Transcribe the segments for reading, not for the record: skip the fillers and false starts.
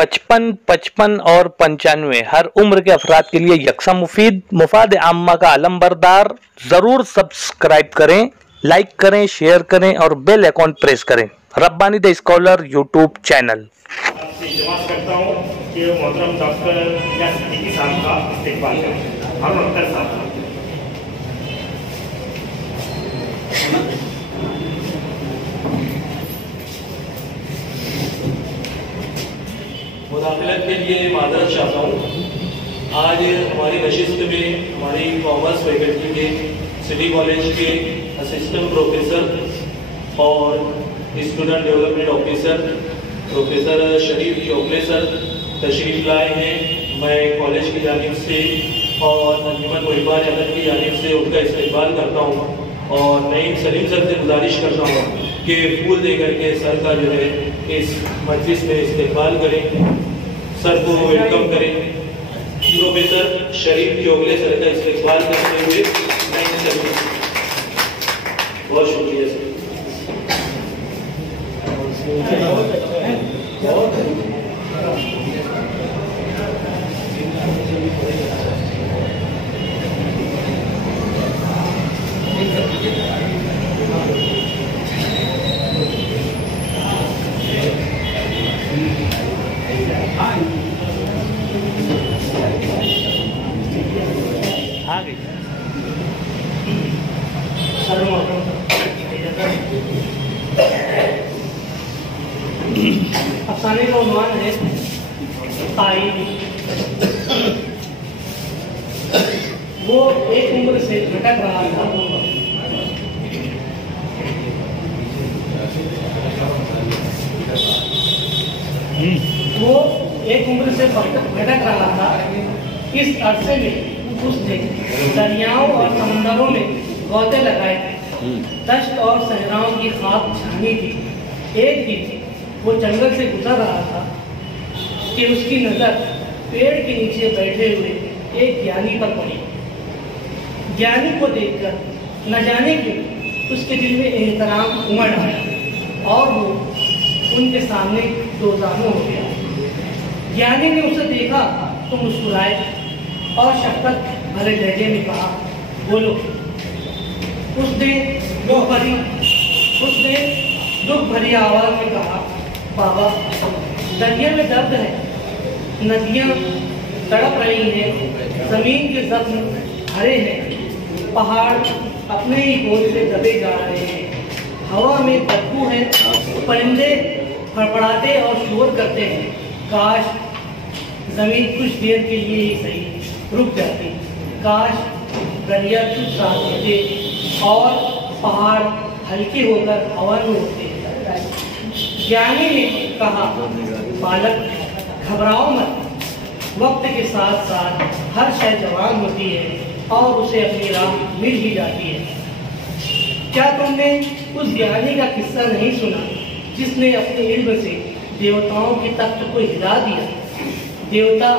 55, 55 और 95 हर उम्र के अफराद के लिए यकसा मुफीद मुफाद आम्मा का आलम बरदार। जरूर सब्सक्राइब करें, लाइक करें, शेयर करें और बेल आइकॉन प्रेस करें। Rabbani the scholar YouTube channel. करता हूं कि मोहतरम डॉक्टर या सिद्दीकी साहब का इस्तेकबाल करें। हारून अख्तर साहब मुदाखलत के लिए माजरत चाहता हूँ। आज हमारी नशिस्त में हमारी कॉमर्स फैकल्टी के सिटी कॉलेज के असिस्टेंट प्रोफेसर और स्टूडेंट डेवलपमेंट ऑफिसर प्रोफेसर शरीफ चोपले सर तशरीफ लाए हैं। मैं कॉलेज की जानिब से और अंजुमन मुहिबान अहमद की जानिब से उनका इस्तेकबाल करता हूँ और नईम सलीम सर से गुजारिश करता हूँ कि फूल दे करके सर का जो है इस मजलिस में इस्तेकबाल करें, सर को वेलकम करें। प्रोफेसर शरीफ चोगले सर का इस्तेकबाल करते हुए नईम सलीम। बहुत शुक्रिया सर। अफसाने का उन्वान है ताई। वो एक उम्र से भटक रहा था। वो एक उम्र से भटक रहा था। इस अरसे में उसने दरियाओं और समंदरों में गौते लगाए थे। दश्त और सहराओं की खाक छानी थी। एक दिन वो जंगल से गुजर रहा था कि उसकी नजर पेड़ के नीचे बैठे हुए एक ज्ञानी पर पड़ी। ज्ञानी को देखकर न जाने क्यों उसके दिल में एहतराम उमड़ आया और वो उनके सामने दोजानो हो गया। ज्ञानी ने उसे देखा तो मुस्कुराए और शफकत भरे लहजे में कहा, बोलो। उसने दुख भरी आवाज में कहा, बाबा, दरिया में दर्द है, नदियां तड़प रही हैं, जमीन के जख्म हरे हैं, पहाड़ अपने ही बोझ से दबे जा रहे हैं, हवा में बदबू है, परिंदे फड़फड़ाते और शोर करते हैं। काश जमीन कुछ देर के लिए ही सही रुक जाती, काश दरिया चुप साथ देते और पहाड़ हल्के होकर हवा में उड़ते। ज्ञानी ने कहा, बालक घबराओ मत, वक्त के साथ साथ हर शय जवान होती है और उसे अपनी राह मिल ही जाती है। क्या तुमने उस ज्ञानी का किस्सा नहीं सुना जिसने अपने इल्म से देवताओं के तख्त को हिला दिया? देवता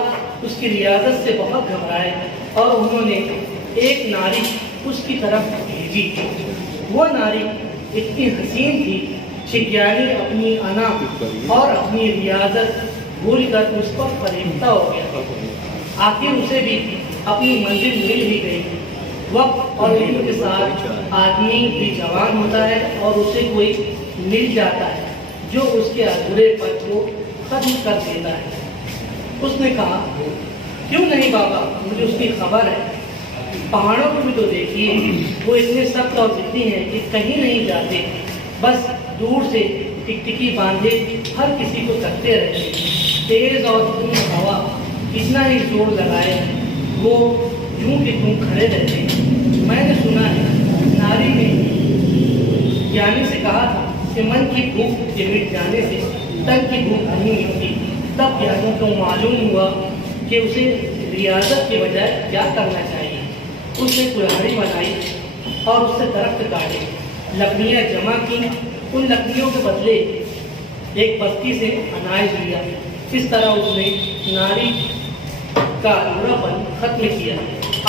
उसकी रियाजत से बहुत घबराए और उन्होंने एक नारी उसकी तरफ भेजी। वो नारी इतनी हसीन थी कि ज्ञानी अपनी अना और अपनी रियाजत भूलकर उस पर फरेफ्ता हो गया। आखिर उसे भी अपनी मंजिल मिल ही गई। वक्त और इल्म के साथ आदमी भी जवान होता है और उसे कोई मिल जाता है जो उसके अधूरे पद को खत्म कर देता है। उसने कहा, क्यों नहीं बाबा, मुझे उसकी खबर है। पहाड़ों को भी तो देखिए, वो इतने सख्त और जिद्दी हैं कि कहीं नहीं जाते, बस दूर से टिकटिकी बांधे हर किसी को तकते रहते। तेज और धूम हवा कितना ही जोर लगाए वो यूं के यूं खड़े रहते। मैंने सुना है नारी ने ज्ञानी से कहा था कि मन की भूख के मिट जाने से तन की भूख नहीं मिटती। तब ज्ञानी को मालूम हुआ कि उसे रियाजत के बजाय क्या करना चाहिए। उसने कुल्हाड़ी बनाई और उससे दरख्त काटे, लकड़ियाँ जमा की। उन लकड़ियों के बदले एक बस्ती से अनाज लिया। इस तरह उसने नारी का अधूरापन खत्म किया।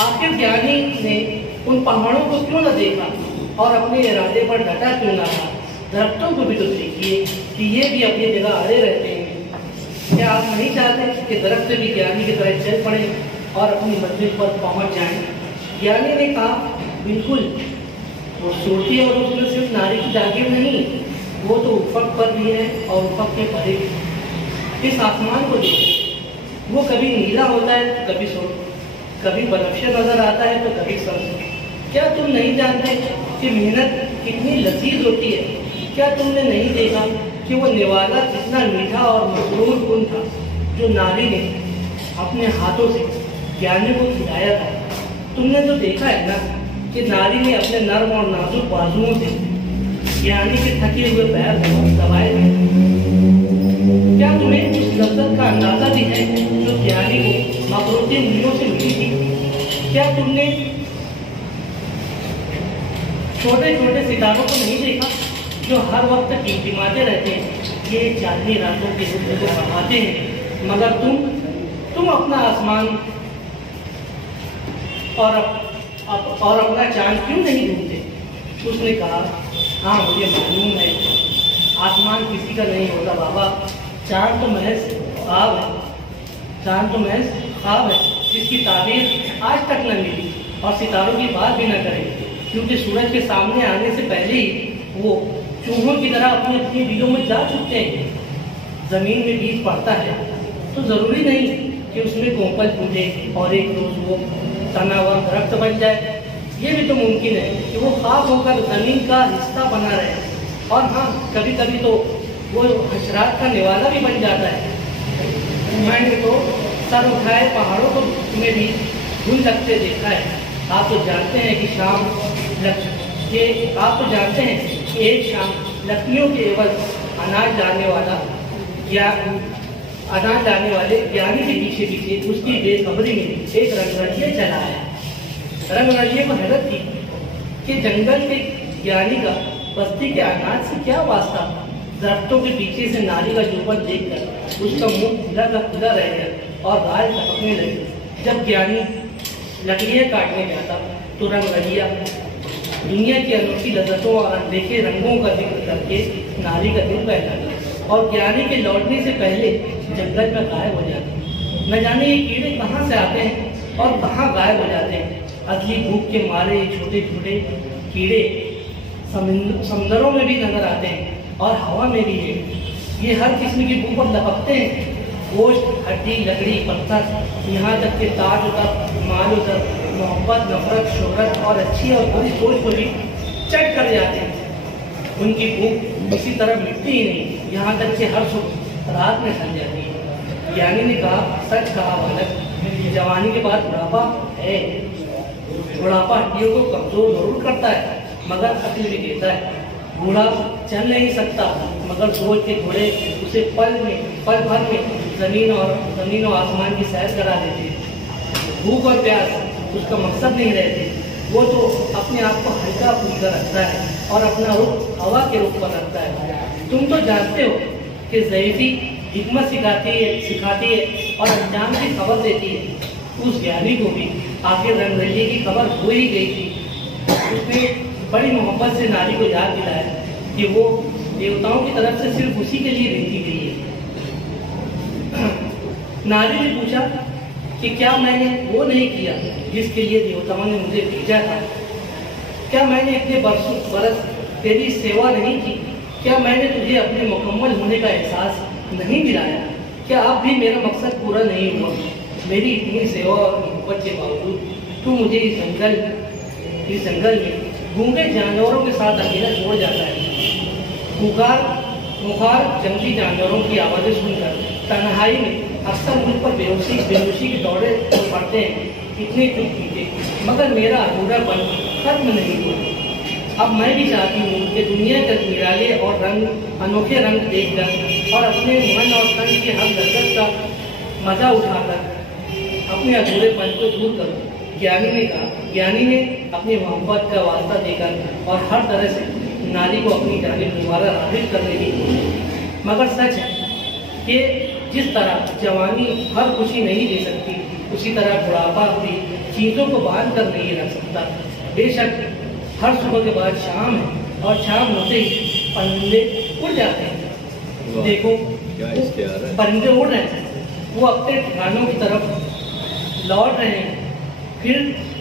आखिर ज्ञानी ने उन पहाड़ों को क्यों न देखा और अपने इरादे पर डटा क्यों ना था? दरख्तों को भी तो देखिए कि ये भी अपनी जगह अड़े रहते हैं। क्या आप नहीं चाहते कि दरख्त से भी ज्ञानी की तरह चल पड़े और अपनी मंजिल पर पहुंच जाएं? ज्ञानी ने कहा, बिल्कुल, वो सूरती और उसमें सिर्फ नारी की जागीर नहीं, वो तो उफक पर भी है और उफक के परे भी। इस आसमान को देखो, वो कभी नीला होता है, कभी कभी बनफशा नजर आता है तो कभी सब्ज। क्या तुम नहीं जानते कि मेहनत कितनी लजीज होती है? क्या तुमने नहीं देखा कि वो निवाला कितना मीठा और मसरूर गुण था जो नारी ने अपने हाथों से ज्ञानी को खिलाया था? तुमने तो देखा है ना कि नारी ने अपने नर्म और नाजुक बाजुओं से ज्ञानी के थके हुए पैर दबाए थे। क्या तुम्हें उस लज्जत का अंदाजा भी है जो ज्ञानी को मखलूकी उंगलियों से मिली थी? क्या तुमने छोटे छोटे सितारों को नहीं देखा जो हर वक्त टिमटिमाते रहते हैं, ये चांदनी रातों के रुख को बढ़ाते हैं, मगर तुम अपना आसमान और अपना चांद क्यों नहीं ढूंढते? उसने कहा, हाँ मुझे मालूम है, आसमान किसी का नहीं होता बाबा, चांद तो महज ख्वाब है, चांद तो महज ख्वाब है जिसकी ताबीर आज तक न मिली और सितारों की बात भी न करे, क्योंकि सूरज के सामने आने से पहले ही वो चूहों की तरह अपने अपने बीजों में जा चुकते हैं। जमीन में बीज पड़ता है तो जरूरी नहीं कि उसमें कोंपल फूटे और एक रोज वो तनावर दरख्त बन जाए। ये भी तो मुमकिन है कि वो खाक होकर जमीन का हिस्सा बना रहे, और हाँ कभी कभी तो वो हशरात का निवाला भी बन जाता है। मैंने तो सर उठाए पहाड़ों को में भी धुल लगते देखा है। आप तो जानते हैं कि एक शाम लकड़ियों के एवज अनाज लाने वाले ज्ञानी के पीछे पीछे उसकी बेखबरी में एक रंगरलिया चला आया। रंगरलिया को हैरत थी कि जंगल के ज्ञानी का बस्ती के अनाज से क्या वास्ता। दरख्तों के पीछे से नारी का जुबन देखकर उसका मुंह खुला का खुला रह गया और गाय टपकने लगी। जब ज्ञानी लकड़ियाँ काटने जाता तो रंगरलिया दुनिया की अनोखी लज्जतों और अनदेखे रंगों का जिक्र करके नारी का दिल बहलाता और ज्ञानी के लौटने से पहले जंगल में गायब हो जाते। न जाने ये कीड़े कहाँ से आते हैं और कहाँ गायब हो जाते हैं। असली भूख के मारे ये छोटे छोटे कीड़े समुद्रों में भी नजर आते हैं और हवा में भी है। ये हर किस्म की भूख पर लपकते हैं, गोश्त, हड्डी, लकड़ी, पत्थर, यहाँ तक कि ताज तक, माल तक, मोहब्बत, नफरत, शोहरत और अच्छी और बुरी सोच को भी चट कर जाते हैं। उनकी भूख किसी तरह मिटती ही नहीं, यहाँ तक कि हर सुबह रात में ढल जाती है। ज्ञानी ने कहा, सच कहा बालक, जवानी के बाद बुढ़ापा है। बुढ़ापा हड्डियों को कमजोर जरूर करता है मगर अक्ल भी देता है। बूढ़ा चल नहीं सकता मगर सोच के घोड़े उसे पल भर में जमीन और आसमान की सैर करा देते हैं। भूख और प्यास उसका मकसद नहीं रहते, वो तो अपने आप को हल्का फुल्का रखता है और अपना रुख हवा के रुख पर रखता है। तुम तो जानते हो कि ज़ईफ़ी हिकमत सिखाती है और अंजाम की खबर देती है। उस ज्ञानी को भी आखिर रंगरलिए की खबर हो ही गई थी। उसने बड़ी मोहब्बत से नारी को याद दिलाया कि वो देवताओं की तरफ से सिर्फ उसी के लिए भेजी गई है। नारी ने पूछा कि क्या मैंने वो नहीं किया जिसके लिए देवताओं ने मुझे भेजा था? क्या मैंने इतने बरस तेरी सेवा नहीं की? क्या मैंने तुझे अपने मुकम्मल होने का एहसास नहीं दिलाया? क्या अब भी मेरा मकसद पूरा नहीं हुआ? मेरी इतनी सेवा और मोहब्बत के बावजूद तू मुझे इस जंगल में गूंगे जानवरों के साथ अकेला छोड़ जाता है। मुखार जंगली जानवरों की आवाज़ें सुनकर तन्हाई में अक्सर मुझ पर बेहोशी के दौरे पड़ते हैं। इतने चुप पीते मगर मेरा अधूरापन खत्म नहीं हुआ। अब मैं भी चाहती हूँ कि दुनिया के निराले और अनोखे रंग देखकर और अपने मन और तन के हर दर्द का मजा उठाकर अपने अधूरेपन को दूर करूँ। ज्ञानी ने अपनी मोहब्बत का वास्ता देकर और हर तरह से नारी को अपनी जानिब दोबारा राग़िब करने की। मगर सच है कि जिस तरह जवानी हर खुशी नहीं दे सकती, उसी तरह बुढ़ापा भी चीज़ों को बांध कर नहीं रख सकता। बेशक हर सुबह के बाद शाम है और शाम होते ही परिंदे उड़ जाते हैं। देखो परिंदे उड़ रहे हैं, वो अपने ठिकानों की तरफ लौट रहे हैं। फिर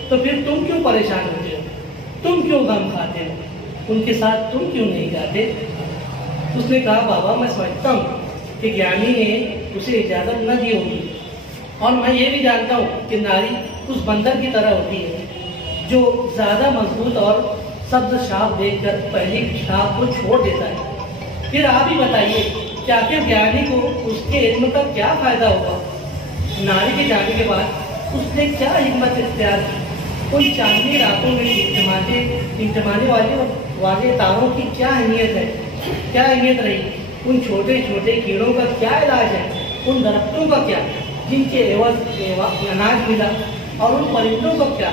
तुम क्यों परेशान होते हो? तुम क्यों गम खाते हो? उनके साथ तुम क्यों नहीं जाते? उसने कहा, बाबा मैं समझता हूँ कि ज्ञानी ने उसे इजाज़त न दी होगी, और मैं ये भी जानता हूँ कि नारी उस बंदर की तरह होती है जो ज़्यादा मजबूत और सब्ज शाख देखकर पहली शाख को छोड़ देता है। फिर आप ही बताइए कि आखिर ज्ञानी को उसके इल्म का क्या फायदा होगा? नारी के जाने के बाद उसने क्या हिम्मत इख्तियार की? उन चांदनी रातों में टिमटिमाने वाले तारों की क्या अहमियत है, क्या अहमियत रही? उन छोटे छोटे कीड़ों का क्या इलाज है? उन दरख्तों का क्या जिनके एवज अनाज मिला? और उन परिंदों का क्या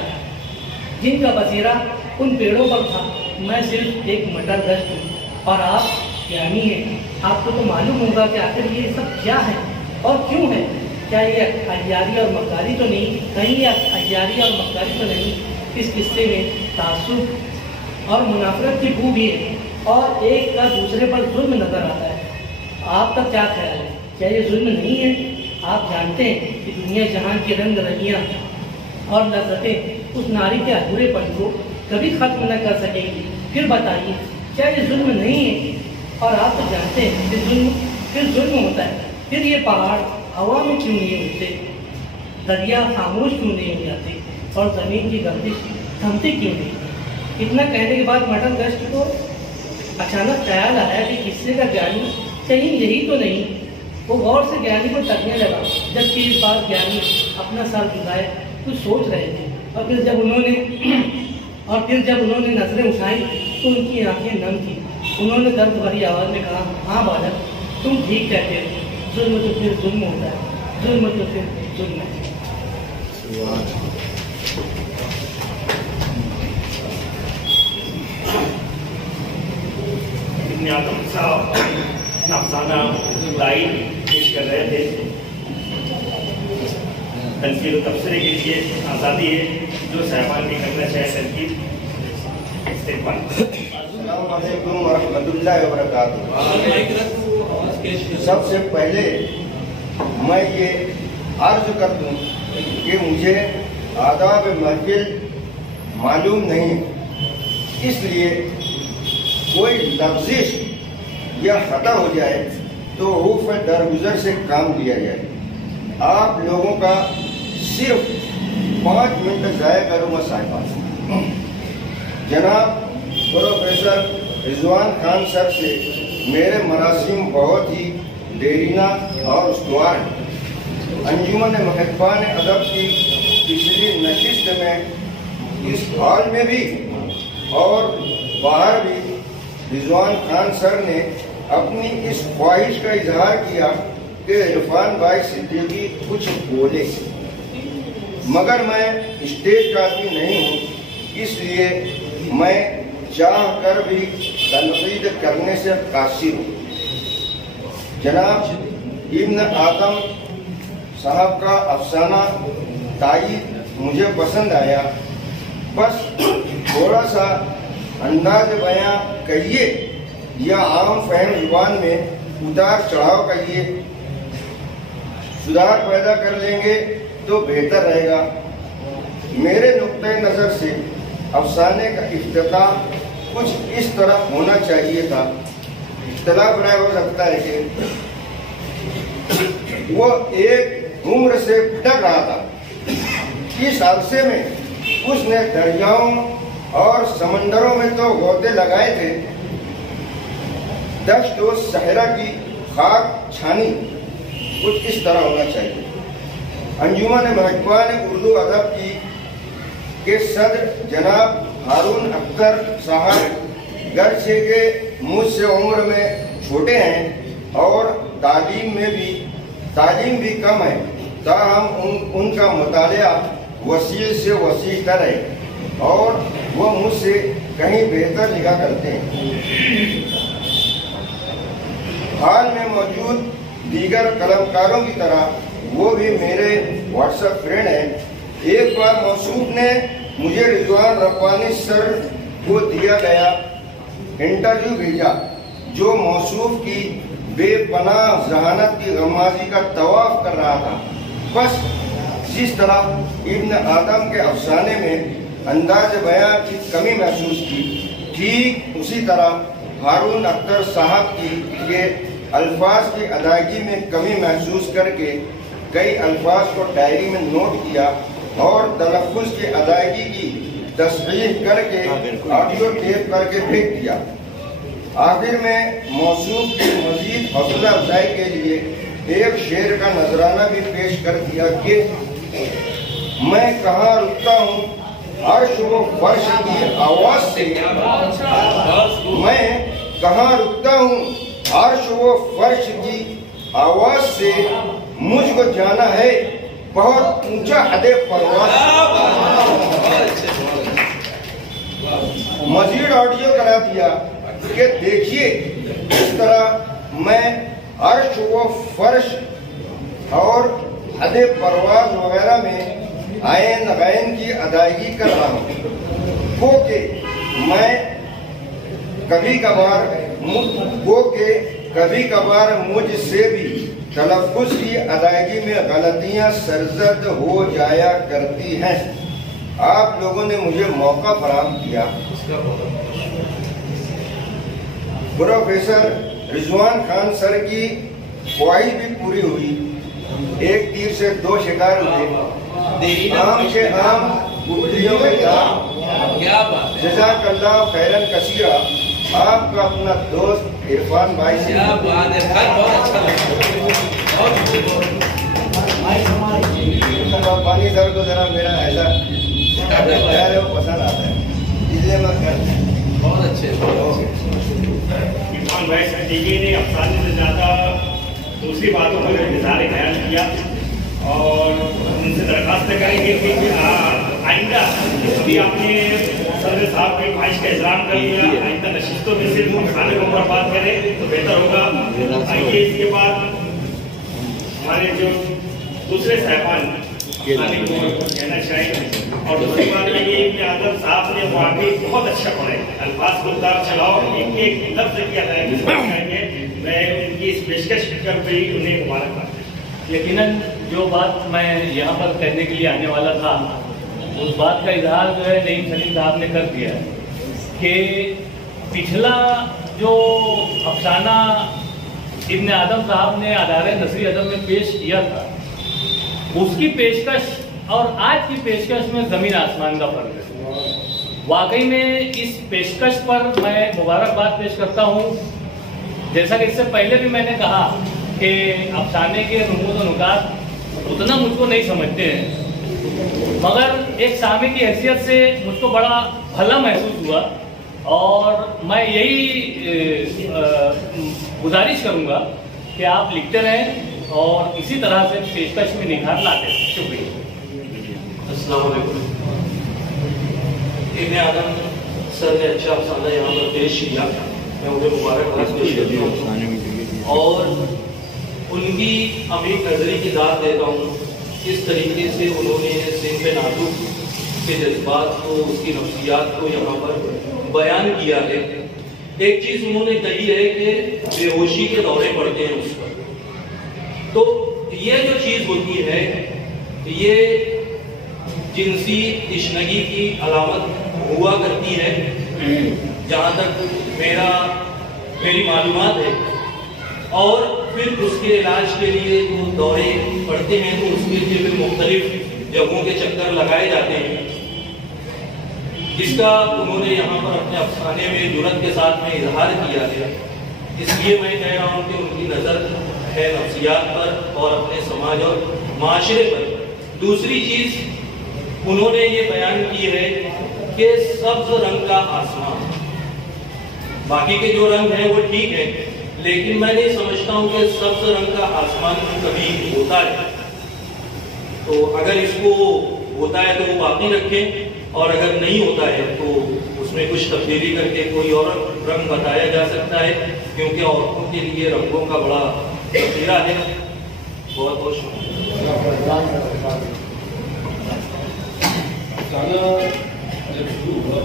जिनका बसेरा उन पेड़ों पर था? मैं सिर्फ एक मटर गश्त हूँ और आप ज्ञानी हैं। आपको तो मालूम होगा कि आखिर ये सब क्या है और क्यों है। क्या ये अय्यारी और मक्कारी तो नहीं? कहीं ये अय्यारी और मक्कारी तो नहीं? इस किस्से में तासुब और मुनाफरत की बू भी है और एक का दूसरे पर जुल्म नजर आता है। आपका क्या ख्याल है? क्या ये जुल्म नहीं है? आप जानते हैं कि दुनिया जहां की रंग रंगियाँ और लज़्ज़तें उस नारी के अधूरेपन को कभी खत्म न कर सकेंगी। फिर बताइए, क्या ये जुल्म नहीं है? और आप तो जानते हैं कि जुल्म होता है। फिर ये पहाड़ हवा में क्यों नहीं उड़ते? दरिया खामोश क्यों नहीं हो जाते? और ज़मीन की गर्दिश थमती क्यों नहीं? इतना कहने के बाद मटर गश्त को अचानक ख्याल आया कि किस्से का ज्ञानी कहीं यही तो नहीं। वो गौर से ज्ञानी को तकने लगा, जबकि इस बार ज्ञानी अपना सर झुकाए कुछ सोच रहे थे। और फिर जब उन्होंने नजरें उठाई तो उनकी आंखें नम थी। उन्होंने दर्द भरी आवाज़ में कहा, हाँ बालक, तुम ठीक कहते हो। जुल्म तो फिर जुल्म होता है, जुल्म तो फिर जुल्म है। इब्न आदम साहब अफसाना राई पेश कर रहे थे। तनकीद और तबसरे के लिए आज़ादी है, जो साहबान भी करना चाहे तनकीद इस्तेमाल। अस्सलाम वालेकुम व रहमतुल्लाहि व बरकातुहू। सबसे पहले मैं ये अर्ज कर दूं कि मुझे आदाब महफिल मालूम नहीं, इसलिए कोई लफ्ज़िश या खता हो जाए तो रूफ दरगुजर से काम लिया जाए। आप लोगों का सिर्फ 5 मिनट ज़ाया करूँगा साहिबा। जनाब प्रोफेसर रिजवान खान सर से मेरे मरासिम बहुत ही देरीना और उसवार हैं। अंजुमन महकबान अदब की पिछली नशिस्त में इस हॉल में भी और बाहर भी रिजवान खान सर ने अपनी इस ख्वाहिश का इजहार किया कि इरफान भाई सिद्दीकी कुछ बोले, मगर मैं स्टेज का आदमी नहीं हूँ, इसलिए मैं चाह कर भी तनकीद करने से कासिर हूँ। जनाब इब्न आदम साहब का अफसाना तायीद मुझे पसंद आया, बस थोड़ा सा अंदाज बयां कहिए या आम फहम जुबान में उतार चढ़ाव कहिए, सुधार पैदा कर लेंगे तो बेहतर रहेगा। मेरे नुक्ते नज़र से अफसाने का इफ्तिताह कुछ इस तरह होना चाहिए था। इख्तिलाफ राय हो सकता है कि वो एक उम्र से भटक रहा था। इस हादसे में उसने दरियाओं और समंदरों में तो गोते लगाए थे, दश्त और सहरा की खाक छानी, कुछ इस तरह होना चाहिए। अंजुमन महकबान उर्दू अदब की के सदर जनाब हारून अख्तर साहब गर्चे के मुझसे उम्र में छोटे हैं और तालीम भी कम है, ताहम उनका मुतालिया वसील से वसी तर है और वो मुझसे कहीं बेहतर लिखा करते हैं। हाल में मौजूद दीगर कलमकारों की तरह वो भी मेरे व्हाट्सएप फ्रेंड हैं। एक बार मौसूफ ने मुझे रिजवान रब्बानी सर को दिया गया इंटरव्यू भेजा, जो मौसूफ की बेपनाह जहानत की गमाजी का तवाफ कर रहा था। बस जिस तरह इब्न आदम के अफसाने में अंदाज बयां की कमी महसूस की, ठीक उसी तरह हारून अख्तर साहब की ये अल्फाज की अदायगी में कमी महसूस करके कई अल्फाज को डायरी में नोट किया और तलफ़्फ़ुज़ की अदायगी की तस्हीह करके ऑडियो टेप करके भेज दिया। आखिर में मौसूफ की मजीद हौसला अफजाई के लिए एक शेर का नजराना भी पेश कर दिया कि मैं कहाँ रुकता हूँ अर्श व फर्श की आवाज से, मैं कहाँ रुकता हूँ अर्श व फर्श की आवाज से, मुझको जाना है बहुत ऊंचा हदे परवाज़। मजीद ऑडियो करा दिया कि देखिए इस तरह मैं अर्श व फर्श और हदे परवाज़ वगैरह में आयन गैन की अदायगी कर रहा हूँ। गो के मैं कभी कभार मुझसे भी तलफ़्फ़ुज़ की अदायगी में गलतियाँ सरजद हो जाया करती हैं। आप लोगों ने मुझे मौका फराहम किया। प्रोफेसर रिजवान खान सर की ख्वाहिश भी पूरी हुई। एक तीर से दो शिकार हुए, आम से आम गुठलियों में दाम। जज़ाकल्लाह खैरन कसीरा। आपका अपना दोस्त इरफान भाई से। पानी सर को जरा मेरा ऐसा है वो पसंद आता है, इसलिए मैं कर बहुत अच्छे। इरफान भाई से ने अफसाने से ज़्यादा दूसरी बातों पर इज़हार ख्याल किया और उनसे दरख्वास्त करेंगे कि आइंदा भी आपने सदर साहब की ख्वाहिश का इजहार कर लिया, आइंदा नशिस्तों में सिर्फ खाने के ऊपर बात करें तो बेहतर होगा। आइए इसके बाद हमारे जो दूसरे साहबान कहना चाहिए। और दूसरी बात ये कि आदम साहब ने वाकई बहुत अच्छा पढ़े, अल्फाज गुलदार चलाओ, एक एक लफ्ज की अदायगी मैं उनकी इस पेशकश कर पे उन्हें मुबारकबाद। यकीनन जो बात मैं यहाँ पर कहने के लिए आने वाला था उस बात का इजहार जो है नईम सलीम साहब ने कर दिया कि पिछला जो अफसाना इब्न आदम साहब ने आधार नसरी अदब में पेश किया था उसकी पेशकश और आज की पेशकश में ज़मीन आसमान का फर्क है। वाकई में इस पेशकश पर मैं मुबारकबाद पेश करता हूँ। जैसा कि इससे पहले भी मैंने कहा कि अफसाने के रुमूज़ और नुकात उतना मुझको नहीं समझते हैं, मगर एक सामी की हैसियत से मुझको बड़ा भला महसूस हुआ और मैं यही गुजारिश करूँगा कि आप लिखते रहें और इसी तरह से पेशकश में निखार लाते रहें। शुक्रिया। अस्सलाम वालेकुम। इब्न आदम सर ने अच्छा अफसाना यहाँ पर पेश किया, मैं उन्हें मुबारकबाद पेश करता हूँ और उनकी अमीर नजरी की दाद देता हूँ। इस तरीके से उन्होंने सिंध पे नाजुक के जज्बात को, उसकी नफ्सियात को यहाँ पर बयान किया है। एक चीज उन्होंने कही है कि बेहोशी के दौरे पड़ते हैं उस पर, तो ये जो चीज होती है ये जिनसी तिश्नगी की अलामत हुआ करती है, जहाँ तक मेरी मालूमात है। और फिर उसके इलाज के लिए जो दौरे पड़ते हैं तो उसके लिए फिर मुख्तलिफ जगहों के चक्कर लगाए जाते हैं, जिसका उन्होंने यहाँ पर अपने अफसाने में जुर्रत के साथ में इजहार किया है। इसलिए मैं कह रहा हूँ कि उनकी नज़र है नफ्सियात पर और अपने समाज और माशरे पर। दूसरी चीज़ उन्होंने ये बयान की है कि सब्ज रंग का आसमान, बाकी के जो रंग हैं वो ठीक है, लेकिन मैं नहीं समझता हूँ कि सब्ज रंग का आसमान कभी होता है। तो अगर इसको होता है तो वो बाकी रखें, और अगर नहीं होता है तो उसमें कुछ तब्दीली करके कोई और रंग बताया जा सकता है, क्योंकि औरतों के लिए रंगों का बड़ा तफसीरा है। बहुत बहुत शुक्रिया। जब शुरू हुआ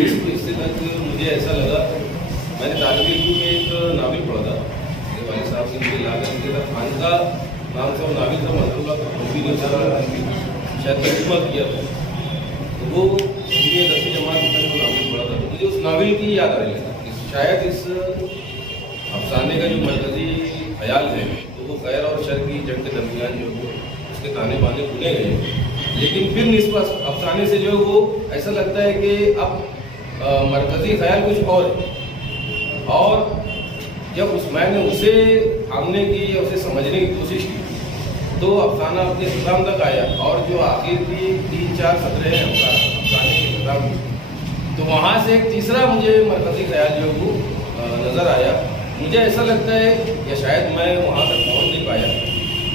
इससे तक मुझे ऐसा लगा, मैंने तालिब इल्म में एक नावल पढ़ा था वाली साहब से मुझे याद है कि खानका नाम से नाविल का मतलब भी नहीं शायद तर्जुमा किया था, तो वो ये 10वीं जमात में जो नाविल पढ़ा था मुझे उस नाविल की याद आ रही है। शायद इस अफसाने का जो मरकजी ख्याल है तो वो खैर और शर की जंग के दरमियान जो उसके ताने बाने बुने गए, लेकिन फिर निस्बत अफसाने से जो वो ऐसा लगता है कि अब मरकजी ख्याल कुछ और है। और जब मैंने उसे थामने की या उसे समझने की कोशिश की तो अफसाना अपने इख्तिताम तक आया, और जो आखिर की 3-4 सतरें हैं अफसाने के इख्तिताम की, तो वहाँ से एक तीसरा मुझे मरकजी ख्याल जो वो नज़र आया। मुझे ऐसा लगता है या शायद मैं वहाँ तक पहुँच नहीं पाया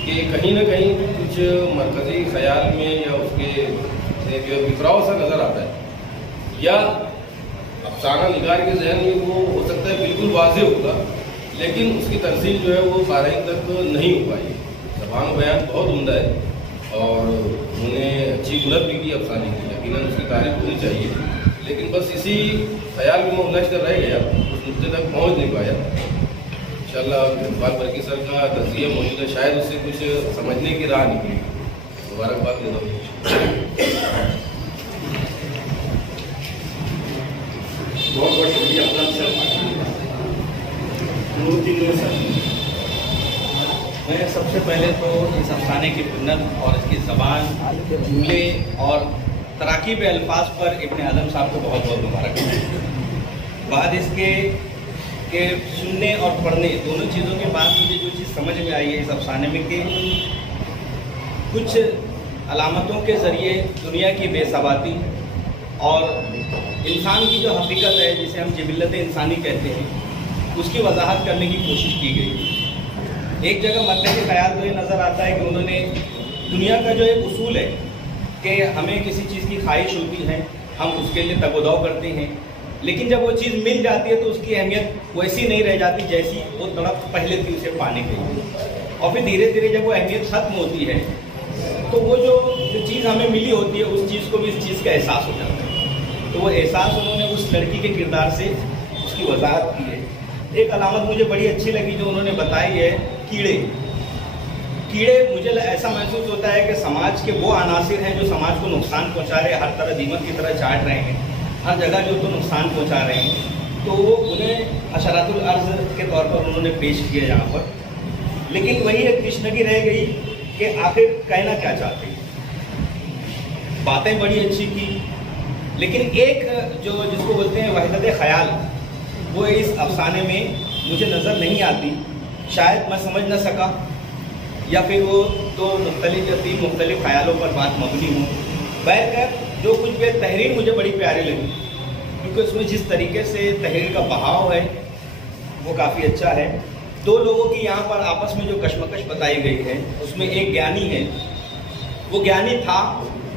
कि कहीं ना कहीं कुछ मरकजी ख्याल में या उसके जो बिखराव सा नज़र आता है, या अफसाना निगार के जहन में वो हो सकता है बिल्कुल वाज़ेह होगा, लेकिन उसकी तरसील जो है वो क़ारीन तक नहीं हो पाई। ज़बान बयान बहुत उम्दा है और उन्होंने अच्छी गुलत भी की अफसाने की, यकीनन उसकी तारीफ होनी चाहिए, लेकिन बस इसी ख्याल में मैं उलझ कर रह गया, उस नुक्ते तक पहुँच नहीं पाया। इंशाअल्लाह इकबाल बरकी सर का तज़किया मौजूद है, शायद उससे कुछ समझने की राह निकली। मुबारकबाद देता हूँ। बहुत बहुत शुक्रिया सर। मैं सबसे पहले तो इस अफसाने की बुनियाद और इसकी ज़बान, जुमले और तराकीब अल्फाज पर इब्ने आदम साहब को बहुत बहुत मुबारक। बाद इसके के सुनने और पढ़ने दोनों चीज़ों के बाद मुझे जो चीज़ समझ में आई है इस अफसाने में कि कुछ अलामतों के ज़रिए दुनिया की बेसवाती और इंसान की जो हकीकत है जिसे हम जिबिल्लत इंसानी कहते हैं उसकी वजाहत करने की कोशिश की गई। एक जगह मरकज़ी ख्याल तो ये नज़र आता है कि उन्होंने दुनिया का जो एक उसूल है कि हमें किसी चीज़ की ख्वाहिश होती है, हम उसके लिए तगोदाव करते हैं, लेकिन जब वो चीज़ मिल जाती है तो उसकी अहमियत वैसी नहीं रह जाती जैसी वो तड़प पहले थी उसे पाने के लिए। और फिर धीरे धीरे जब वो अहमियत ख़त्म होती है तो वो जो चीज़ हमें मिली होती है उस चीज़ को भी इस चीज़ का एहसास हो जाता है। तो वो एहसास उन्होंने उस लड़की के किरदार से उसकी वजाहत की है। एक अलामत मुझे बड़ी अच्छी लगी जो उन्होंने बताई है, कीड़े। कीड़े मुझे ऐसा महसूस होता है कि समाज के वो अनासिर हैं जो समाज को नुकसान पहुंचा रहे हैं, हर तरह दीमक की तरह चाट रहे हैं, हर जगह जो तो नुकसान पहुंचा रहे हैं, तो वो उन्हें हशरातुल अर्ज़ के तौर पर उन्होंने पेश किया यहाँ पर। लेकिन वही एक तशनगी रह गई कि आखिर कहना क्या चाहते हैं। बातें बड़ी अच्छी की, लेकिन एक जो जिसको बोलते हैं वहदत ख्याल, वो इस अफसाने में मुझे नज़र नहीं आती। शायद मैं समझ न सका या फिर वो दो मुख्तलिफ या 3 मुख्तलिफ ख्यालों पर बात मबनी हो। बहरकैफ जो कुछ भी तहरीर मुझे बड़ी प्यारी लगी, क्योंकि उसमें जिस तरीके से तहरीर का बहाव है वो काफ़ी अच्छा है। 2 लोगों की यहाँ पर आपस में जो कशमकश बताई गई है उसमें एक ज्ञानी है, वो ज्ञानी था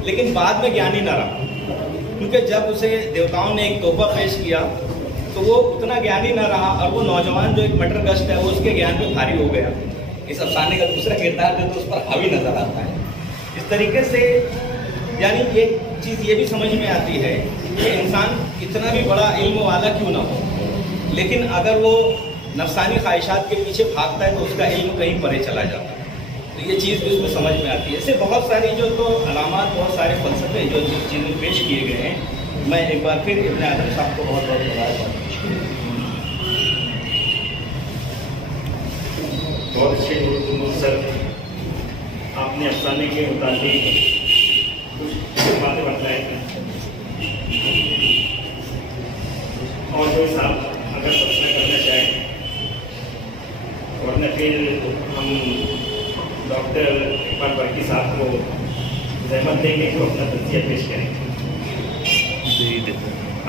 लेकिन बाद में ज्ञानी न रहा, क्योंकि जब उसे देवताओं ने एक तोहफा पेश किया तो वो उतना ज्ञानी न रहा, और वो नौजवान जो एक मटर गश्त है वो उसके ज्ञान पे भारी हो गया। इस अफसाने का दूसरा किरदार जो तो उस पर हावी नज़र आता है। इस तरीके से यानी एक चीज़ ये भी समझ में आती है कि इंसान कितना भी बड़ा इल्म वाला क्यों ना हो, लेकिन अगर वो नफसानी ख्वाहिशात के पीछे भागता है तो उसका इल्म कहीं परे चला जाता है। तो ये चीज़ भी उसमें समझ में आती है। ऐसे बहुत सारी जो तो अलामात, बहुत सारे फलसफे जो चीज़ें पेश किए गए हैं। मैं एक बार फिर इब्ने आदम साहब को बहुत बहुत मुबारकबाद। बहुत अच्छे सर, आपने अफसाने के मुताबिक कुछ बातें बताई, और जो साहब अगर प्रश्न करना चाहें, वरना फिर हम डॉक्टर इकबाल बरकी साहब को जहमत देंगे तो अपना तज़किया पेश करेंगे।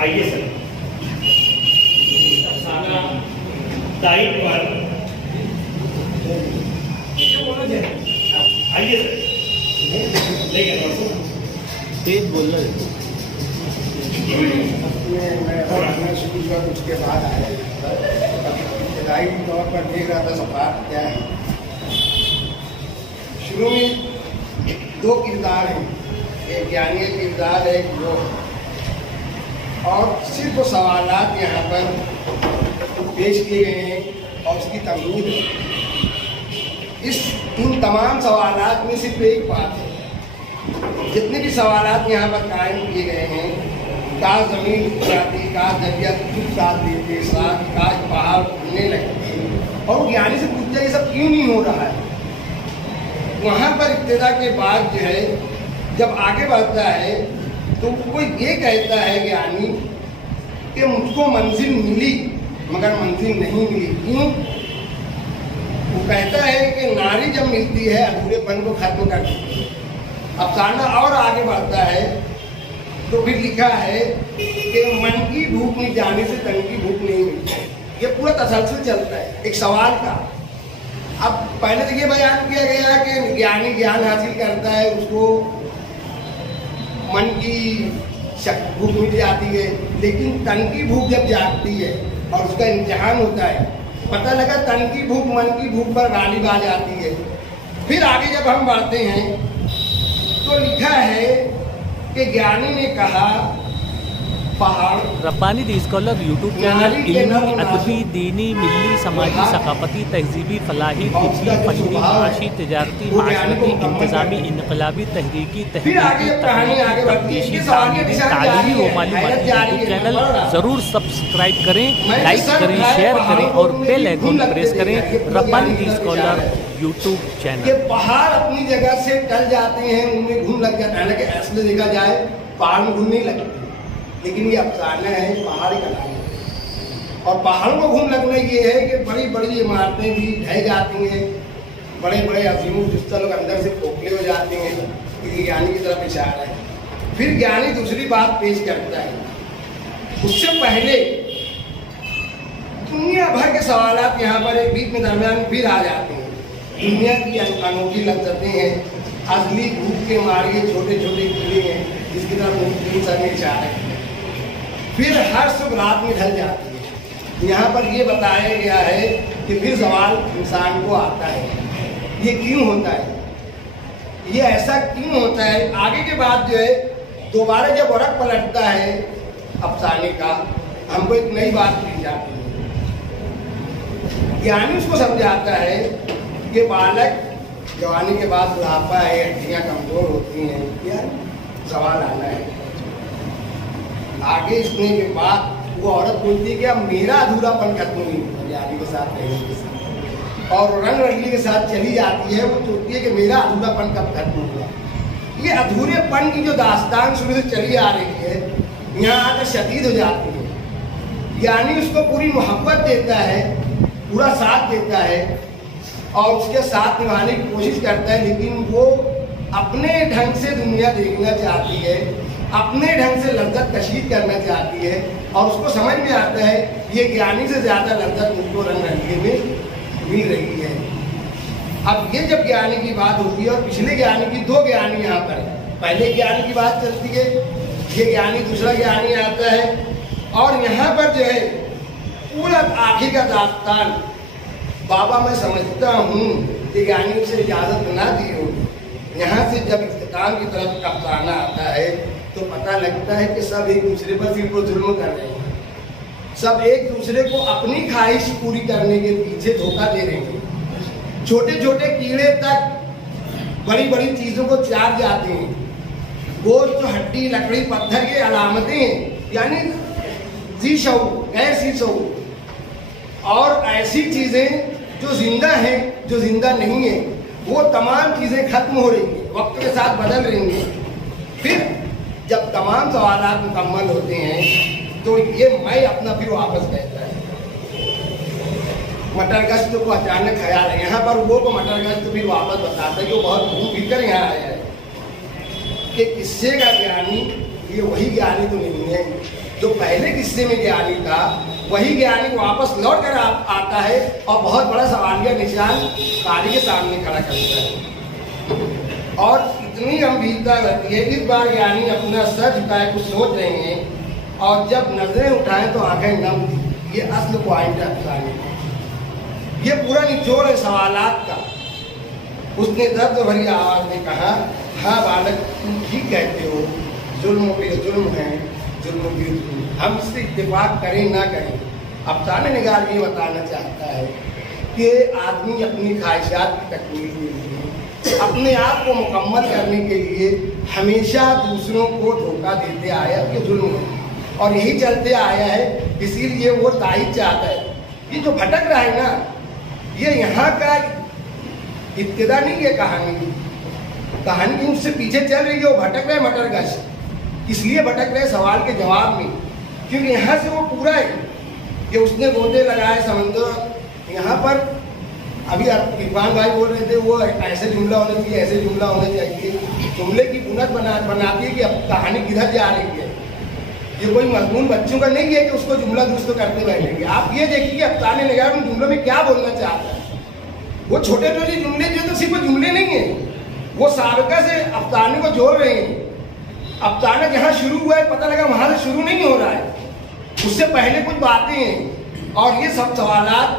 आइए सर। अफसाना तारीख पर आइए सर, तेज बोलना मैं पढ़ाना शुरू हुआ तो उसके बाद आया, इब्तदाई तौर पर देख रहा था सफ़ात क्या है। शुरू में 2 किरदार हैं, एक ज्ञानी किरदार है, एक वो, और सिर्फ सवालात यहाँ पर पेश किए गए हैं और उसकी तमीर है। इन तमाम सवालात में सिर्फ एक बात है, जितने भी सवालात यहाँ पर कायम किए गए हैं, काश ज़मीन टूट जाती, काश दरिया चुप साथ देते, काश पहाड़ घूमने लगते, और वो ज्ञानी से पूछते ये सब क्यों नहीं हो रहा है। वहाँ पर इब्तिदा के बाद जो है जब आगे बढ़ता है तो कोई ये कहता है ज्ञानी कि मुझको मंजिल मिली मगर मंजिल नहीं मिली। क्यों? वो कहता है कि नारी जब मिलती है अधूरेपन को खत्म कर देती है। अफसाना और आगे बढ़ता है तो फिर लिखा है कि मन की भूख नहीं जाने से तन की भूख नहीं मिलती। ये पूरा तसलसल चलता है एक सवाल का। अब पहले तो ये बयान किया गया कि ज्ञानी ज्ञान हासिल करता है, उसको मन की भूख मिट जाती है, लेकिन तन की भूख जब जागती है और उसका इम्तिहान होता है, पता लगा तन की भूख मन की भूख पर गालिब आ जाती है। फिर आगे जब हम बढ़ते हैं तो लिखा है कि ज्ञानी ने कहा पहाड़ Rabbani the scholar YouTube channel इल्मी, अदबी, दीनी, मिली, समाजी, सकाफती, तहजीबी, फलाही, तिब्बी, फनी, माशी, तजारती, माशरती, इंतजामी, इनकलाबी, तहरीकी, तहरीकी, तकनीकी, तफ्तीशी, तामीरी, तालीमी व मालूमाती यूट्यूब चैनल ज़रूर सब्सक्राइब करें, लाइक करें, शेयर करें और बेल आइकन प्रेस करें। Rabbani the scholar YouTube channel. ये पहाड़ अपनी जगह से टल जाते हैं, उनमें घूम लग जाता है। हालांकि असली देखा जाए पहाड़ में घूम नहीं लगते, लेकिन ये अफसाना है, पहाड़ का नाम है। और पहाड़ों को घूम लगना ये है कि बड़ी बड़ी इमारतें भी ढह जाती हैं, बड़े बड़े अजीम जिस्ता लोग अंदर से खोखले हो जाते हैं। ये ज्ञानी की तरफ इशारा है। फिर ज्ञानी दूसरी बात पेश करता है, उससे पहले दुनिया भर के सवालात यहाँ पर एक बीच में दरमियान फिर आ जाते हैं। दुनिया की अनोखी लज्जतें हैं, असली भूख के मारे छोटे छोटे कीड़े हैं जिसकी तरफ इशारा है। फिर हर सुबह रात में ढल जाती है। यहाँ पर ये बताया गया है कि फिर सवाल इंसान को आता है, ये क्यों होता है, ये ऐसा क्यों होता है। आगे के बाद जो है दोबारा जब वरक पलटता है अफसाने का, हमको एक नई बात मिल जाती है। ज्ञानी उसको समझाता है कि बालक जवानी के बाद बुढ़ापा है, हड्डियाँ कमजोर होती हैं, यार सवाल आना है। आगे इसने के बाद वो औरत बोलती है कि अब मेरा अधूरापन खत्म नहीं होता ज्ञानी के साथ रहने के साथ, और रंग रंगली के साथ चली जाती है। वो सोचती है कि मेरा अधूरापन कब खत्म होगा। ये अधूरेपन की जो दास्तान शुरू से चली आ रही है, यहाँ आकर शदीद हो जाती है। ज्ञानी उसको पूरी मोहब्बत देता है, पूरा साथ देता है और उसके साथ निभाने की कोशिश करता है, लेकिन वो अपने ढंग से दुनिया देखना चाहती है, अपने ढंग से लज्जत कशीद करना चाहती है, और उसको समझ में आता है ये ज्ञानी से ज़्यादा लज्जत मुझको रंग रंगले में मिल रही है। अब ये जब ज्ञानी की बात होती है, और पिछले ज्ञानी की दो ज्ञानी यहाँ पर, पहले ज्ञानी की बात चलती है, ये ज्ञानी दूसरा ज्ञानी आता है, और यहाँ पर जो है पूरा आखिर का दास्तान, बाबा मैं समझता हूँ कि ज्ञानी से इजाज़त ना दी होगी। यहाँ से जब इख्तिताम की तरफ अफसाना आता है तो पता लगता है कि सब एक दूसरे पर सिर्फ जुल्म कर रहे हैं, सब एक दूसरे को अपनी ख्वाहिश पूरी करने के पीछे धोखा दे रहे हैं। छोटे छोटे कीड़े तक बड़ी बड़ी चीज़ों को चाट जाते हैं। गोश्त, हड्डी, लकड़ी, पत्थर ये अलामतें हैं, यानी जी शऊर, गैर सी शऊर, और ऐसी चीज़ें जो जिंदा हैं, जो जिंदा नहीं है, वो तमाम चीज़ें खत्म हो रही हैं, वक्त के साथ बदल रही हैं। फिर जब तमाम सवालात मुकम्मल होते हैं तो ये मैं अपना फिर वापस कहता है। मटर गश्त को अचानक ख्याल है, यहाँ पर वो को मटर गश्त फिर वापस बताता है कि वो बहुत घूम फिर कर यहाँ आया है कि किस्से का ज्ञानी ये वही ज्ञानी तो नहीं है जो पहले किस्से में ज्ञानी था। वही ज्ञानी वापस लौट कर आता है और बहुत बड़ा सवालिया निशान कारी के सामने खड़ा करता है, और इतनी गंभीरता रहती है। इस बार ज्ञानी अपना सर झुकाए कुछ सोच रहे हैं, और जब नजरें उठाएं तो आंखें नम थी। ये असल पॉइंट है अफसाने का, ये पूरा निचोड़ है सवालात का। उसने दर्द भरी आवाज में कहा, हाँ बालक तुम ठीक कहते हो, जुल्म पे जुल्म है, जुल्म भी हम इससे इत्तेफाक करें ना करें। अफसाने निगार ये बताना चाहता है कि आदमी अपनी ख्वाहिशात की तकमील के लिए, अपने आप को मुकम्मल करने के लिए हमेशा दूसरों को धोखा देते आया कि जुल्म है, और यही चलते आया है। इसीलिए वो ताइद चाहता है। ये जो भटक रहा है ना, ये यहाँ का इब्तिदा नहीं है कहानी उससे पीछे चल रही है। वो भटक रहे मटरगश, इसलिए भटक रहे सवाल के जवाब में, क्योंकि यहाँ से वो पूरा है कि उसने गोते लगाए समंदर। यहाँ पर अभी इरफान भाई बोल रहे थे वो ऐसे जुमला होना चाहिए, ऐसे जुमला होना चाहिए। जुमले की बुनियाद बनाती है कि अब कहानी किधर जा रही है। ये कोई मजमून बच्चों का नहीं है कि उसको जुमला दुरुस्त करते बैठेंगे। आप ये देखिए कि अफसाने निगार उन जुमलों में क्या बोलना चाहता है। वो छोटे छोटे जुमले जो तो सिर्फ जुमले नहीं है, वो साबिका से अफसाने को जोड़ रहे हैं। अफसाना जहाँ शुरू हुआ है पता लगा वहाँ से शुरू नहीं हो रहा है, उससे पहले कुछ बातें हैं, और ये सब सवालात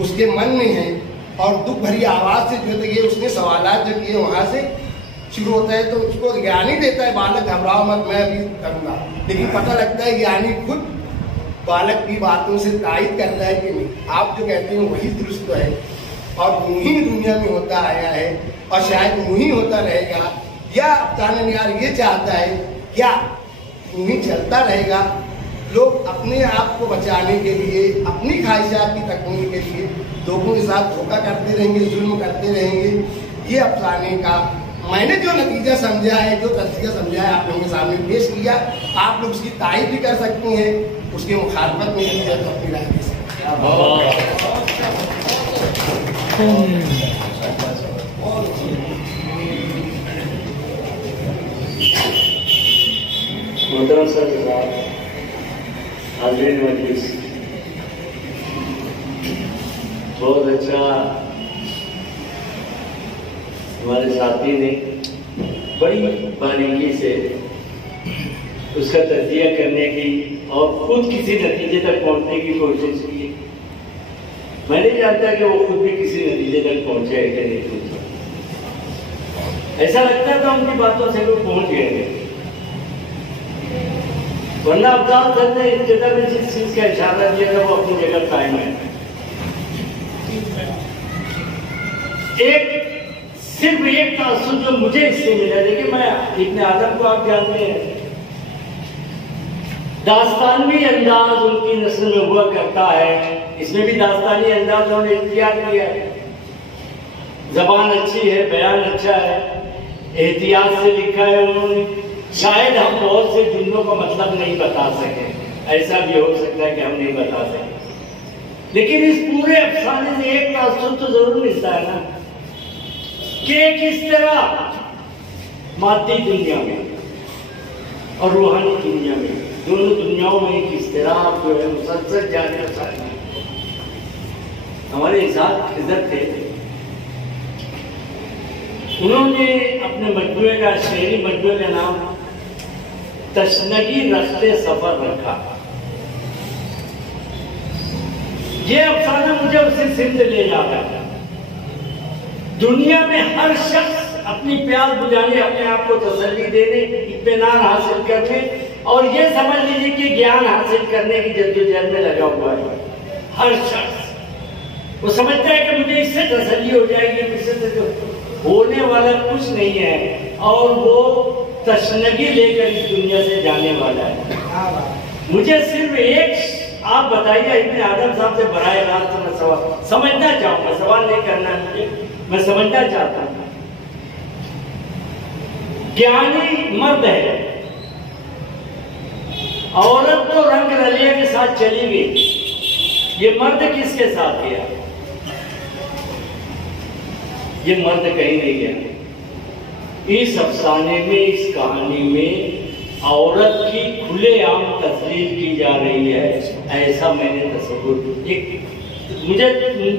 उसके मन में हैं। और दुख भरी आवाज़ से जो ये उसने सवालात जब ये वहाँ से शुरू होता है तो उसको ज्ञानी देता है, बालक घबराओ मत मैं अभी करूँगा। लेकिन पता लगता है ज्ञानी खुद बालक की बातों से तायद करता है कि नहीं, आप जो कहते हैं वही दुरुस्त है, और यूं ही दुनिया में होता आया है और शायद यूं ही होता रहेगा। या अफसाना निगार ये चाहता है क्या यूं ही चलता रहेगा? लोग अपने आप को बचाने के लिए, अपनी ख्वाहिशात की तकमील के लिए लोगों के साथ धोखा करते रहेंगे, जुल्म करते रहेंगे। ये अफसाने का मैंने जो नतीजा समझा है, जो तस्वीर समझा है, आप लोगों के सामने पेश किया। आप लोग उसकी तारीफ भी कर सकते हैं, उसकी मुखालफत में की जाए तो अपनी राय दे सकते हैं। मोहतरम सर हाज़रीन मजलिस, बहुत अच्छा हमारे साथी ने बड़ी बारीकी से उसका तज्जिया करने की और खुद किसी नतीजे तक पहुंचने की कोशिश की। मैं नहीं जानता कि वो खुद भी किसी नतीजे तक पहुंचे है कि नहीं पहुंचे। ऐसा लगता था उनकी बातों से लोग पहुंच गए, वरना अब्दाल सर ने इब्तिदा में जिस चीज का इशारा किया था वो अपनी जगह कायम है। सिर्फ एक तासुर जो मुझे इससे मिला, देखिए मैं इब्ने आदम को आप जानते हैं, दास्तानी अंदाज उनकी नस्ल में हुआ करता है। इसमें भी दास्तानी अंदाज उन्होंने इख्तियार किया है। जबान अच्छी है, बयान अच्छा है, एहतियात से लिखा है उन्होंने। शायद हम बहुत से जुमलों का मतलब नहीं बता सके, ऐसा भी हो सकता है कि हम नहीं बता सके, लेकिन इस पूरे अफसाने से एक तासुर तो जरूर मिलता है ना कि किस तरह मादी दुनिया में और रूहानी दुनिया में, दोनों दुनियाओं में किस तरह जो है मुसलसल जाने चाहिए। हमारे इजाद खिजर थे, उन्होंने अपने मजबूरे का, शेरी मजबूरे का नाम तशनगी रखते सफर रखा। ये अफसाना मुझे उसे सिंध ले जा रहा था। दुनिया में हर शख्स अपनी प्यास बुझाने, अपने आप को तसल्ली देने, इत्मीनान हासिल करने और ये समझ लीजिए कि ज्ञान हासिल करने की जद्दोजहद में लगा हुआ है। हर शख्स वो समझता है कि मुझे इससे तसल्ली हो जाएगी, इससे तो होने वाला कुछ नहीं है, और वो तशनगी लेकर इस दुनिया से जाने वाला है। मुझे सिर्फ एक आप बताइए, इब्ने आदम साहब से बराए रास्त मैं सवाल समझना चाहूंगा, सवाल नहीं करना मुझे, मैं समझना चाहता हूं। ज्ञानी मर्द है, औरत तो रंग रलिया के साथ चली गई, ये मर्द किसके साथ गया? ये मर्द कहीं नहीं गया। इस अफसाने में, इस कहानी में औरत की खुलेआम तस्वीर की जा रही है, ऐसा मैंने तस्वीर मुझे